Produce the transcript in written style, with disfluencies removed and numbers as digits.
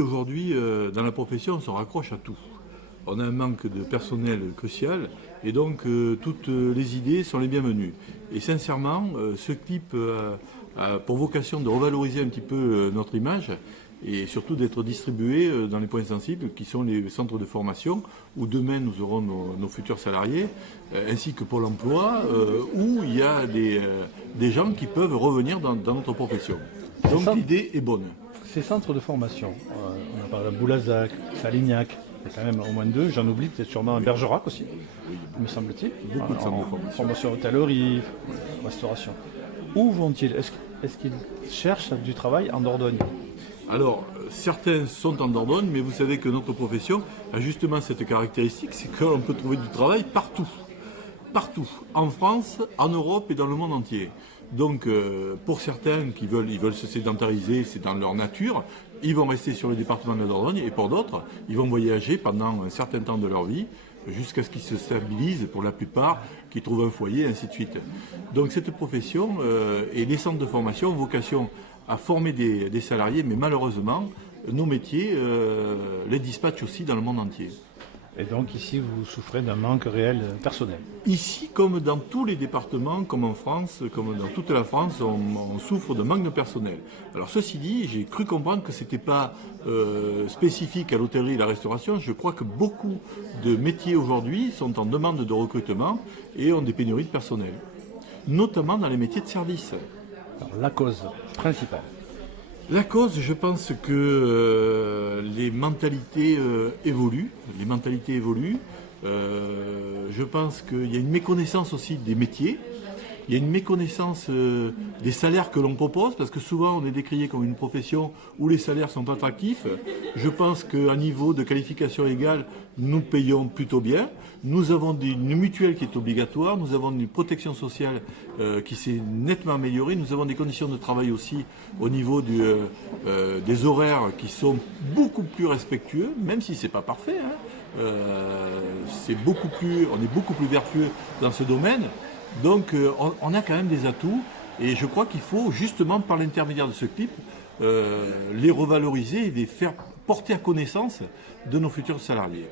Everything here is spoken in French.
Aujourd'hui, dans la profession, on se raccroche à tout. On a un manque de personnel crucial et donc toutes les idées sont les bienvenues. Et sincèrement, ce clip a pour vocation de revaloriser un petit peu notre image et surtout d'être distribué dans les points sensibles qui sont les centres de formation où demain nous aurons nos futurs salariés ainsi que Pôle emploi où il y a des gens qui peuvent revenir dans notre profession. Donc l'idée est bonne. Ces centres de formation, on a parlé de Boulazac, Salignac, il y a quand même au moins deux, j'en oublie peut-être sûrement un Bergerac aussi, me semble-t-il. Beaucoup de centres de formation. Formation hôtellerie, restauration. Où vont-ils? Est-ce qu'ils cherchent du travail en Dordogne? Alors, certains sont en Dordogne, mais vous savez que notre profession a justement cette caractéristique, c'est qu'on peut trouver du travail partout. Partout, en France, en Europe et dans le monde entier. Donc, pour certains qui veulent se sédentariser, c'est dans leur nature, ils vont rester sur le département de la Dordogne, et pour d'autres, ils vont voyager pendant un certain temps de leur vie, jusqu'à ce qu'ils se stabilisent pour la plupart, qu'ils trouvent un foyer, et ainsi de suite. Donc cette profession et les centres de formation ont vocation à former des salariés, mais malheureusement, nos métiers les dispatchent aussi dans le monde entier. Et donc ici, vous souffrez d'un manque réel personnel. Ici, comme dans tous les départements, comme en France, comme dans toute la France, on souffre de manque de personnel. Alors ceci dit, j'ai cru comprendre que ce n'était pas spécifique à l'hôtellerie et la restauration. Je crois que beaucoup de métiers aujourd'hui sont en demande de recrutement et ont des pénuries de personnel, notamment dans les métiers de service. Alors, la cause principale. La cause, je pense que les mentalités évoluent. Les mentalités évoluent. Je pense qu'il y a une méconnaissance aussi des métiers. Il y a une méconnaissance des salaires que l'on propose, parce que souvent on est décrié comme une profession où les salaires sont pas attractifs. Je pense qu'à niveau de qualification égale, nous payons plutôt bien. Nous avons une mutuelle qui est obligatoire, nous avons une protection sociale qui s'est nettement améliorée, nous avons des conditions de travail aussi au niveau des horaires qui sont beaucoup plus respectueux, même si c'est pas parfait. Hein. On est beaucoup plus vertueux dans ce domaine. Donc on a quand même des atouts et je crois qu'il faut justement par l'intermédiaire de ce clip les revaloriser et les faire porter à connaissance de nos futurs salariés.